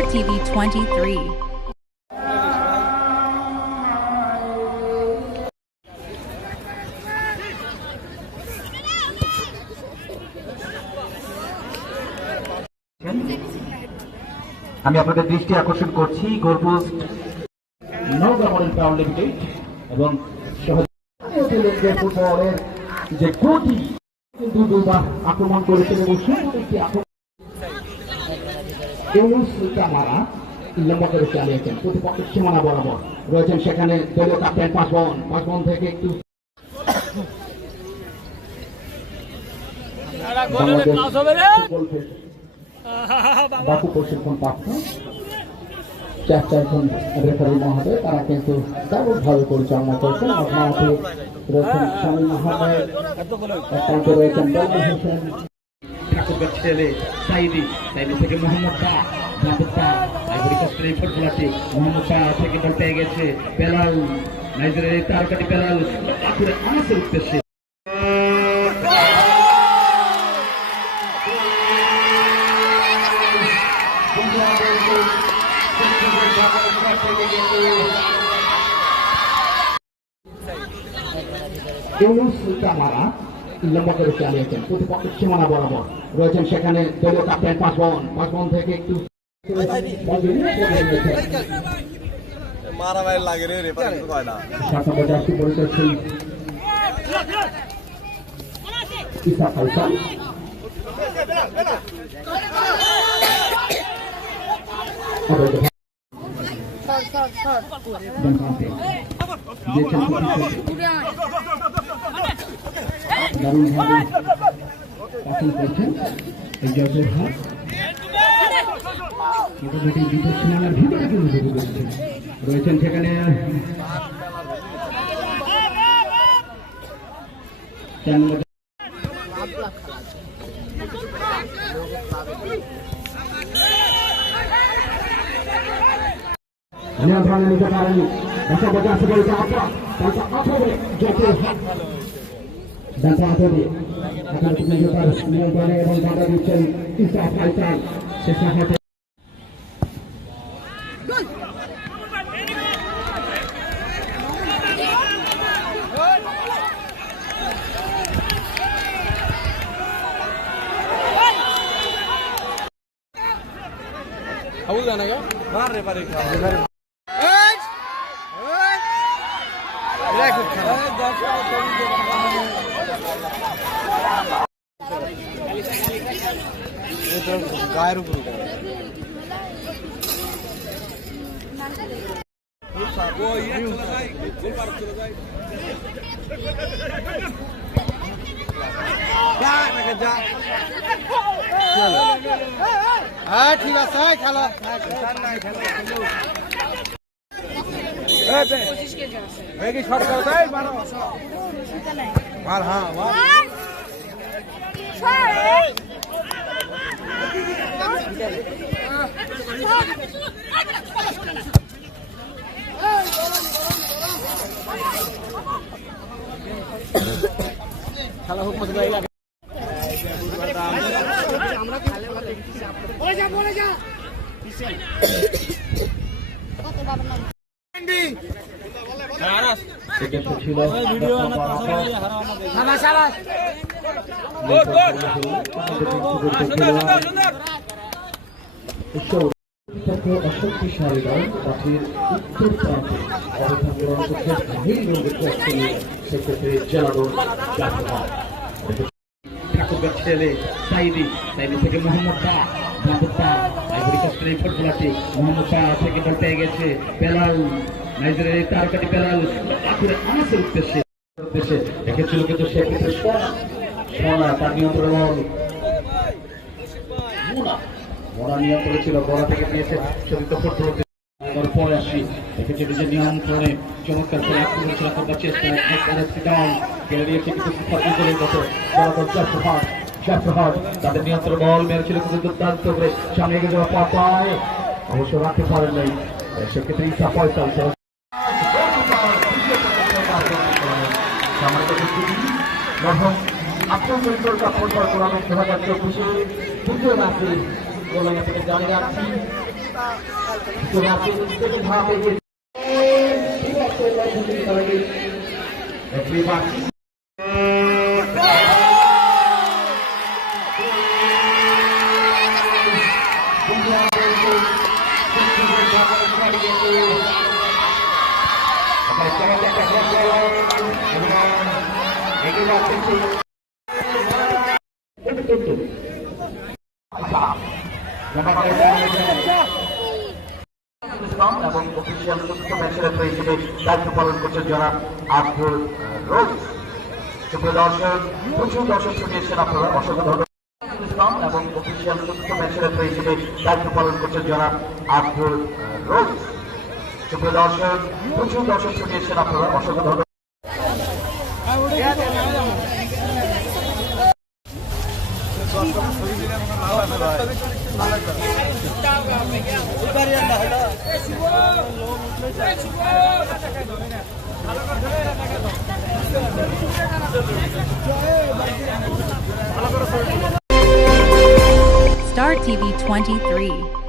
RTV 23. আমি আপনাদের দৃষ্টি আকর্ষণ করছি goalpost Naogaon model town limited এবং ফুটবলের যে গতি কিন্তু দুবার আক্রমণ করেছেন এবং সুন্দর একটি মারা লম্বা করে চালিয়েছেন প্রতিপক্ষের সীমানা বরাবর রয়েছেন সেখানে দলীয় ক্যাপ্টেন পাসবন থেকে একটু বাকু প্রশিক্ষণ প্রাপ্ত চারজন রেফারি মহোদয় তারা কিন্তু দারুণভাবে পরিচালনা করছেন মাঠে রয়েছেন শামীম আহমেদ, একান্তে রয়েছেন বেলাল হোসেন, ঠাকুরগাঁ ছেলে সাইদি থেকে মোহাম্মদ আইভরি কোস্টের এই ফুটবলারটি মোহাম্মদ থেকে বল পেয়ে গেছে বেলাল, নাইজেরিয়ার তারকাটি বেলাল আমাদের উদ্দেশ্যে মারা লম্বা করে চালিয়েছেন প্রতিপক্ষের সীমানা বরাবর রয়েছেন সেখানে দলীয় ক্যাপ্টেন পাসবন থেকে একটু মারামারি লাগে রে কয় না ইসা ফাইসাল দারুণভাবে পাসিং করছেন এই জয়ের হাত মোটামুটি বিপদ সীমানার ভিতরে কিন্তু ঢুকে পড়ছেন রয়েছেন সেখানে নিয়ন্ত্রণে নিতে পারেনি নিয়ন্ত্রণে এবং বাধা দিচ্ছেন ইসা ফাইসাল শেষা হাতে আবু জানা গা মার রে পারে গায়ের উপর হ্যাঁ ঠিক আছে খেলা শর্ট করে মার হ্যাঁ খেলা হোক মতো লাগে অশক্তিশালী দল মাঠের উত্তর প্রান্তে অবস্থান গ্রহণ করছে সেক্ষেত্রে জেলাদল ঠাকুরগাঁ ছেলে সাইদি থেকে মোহাম্মদ আইভরি কোস্টের এই ফুটবলারটি মোহাম্মদ থেকে বল পেয়ে গেছে বেলাল, নাইজেরিয়ার তারকাটি বেলাল আমাদের উদ্দেশ্যে রেখেছিল কিন্তু সেক্ষেত্রে সোনা তার নিয়ন্ত্রণ মোড়া নিয়ন্ত্রণে ছিল গোড়া থেকে দিয়েছে চলিত ফুটবল পরে আসি দেখেছে নিজের নিয়ন্ত্রণে চমৎকার করে আক্রমণ ছিল করবার চেষ্টা কেড়ে দিয়েছে কিন্তু ফুটবলের মতো তাদের নিয়ন্ত্রণ বল মেরেছিল কিন্তু দুর্দান্ত করে সামনে এগিয়ে যাওয়া পায় অবশ্য রাখতে পারেন নাই সেক্ষেত্রে ইসা ফয়সাল আক্রমণ টুর্নামেন্ট 2024 দ্বিতীয় ম্যাচে গোলঙ্গা থেকে জানিয়ে রাখছি ঠিক আছে, referee marking. এবং অফিসিয়াল চতুর্থ ম্যাচের রেফারি হিসেবে দায়িত্ব পালন করছেন জনাব আব্দুল রোজ। সুপ্রিয় দর্শক, প্রচুর দর্শক ছড়িয়েছেন, আপনারা অসংখ্য ধন্যবাদ। এবং অফিসিয়াল চতুর্থ ম্যাচের রেফারি হিসেবে দায়িত্ব পালন করছেন জনাব আব্দুল রোজ। সুপ্রিয় দর্শক, প্রচুর দর্শক ছড়িয়েছেন, আপনারা অসংখ্য ধন্যবাদ। Star TV 23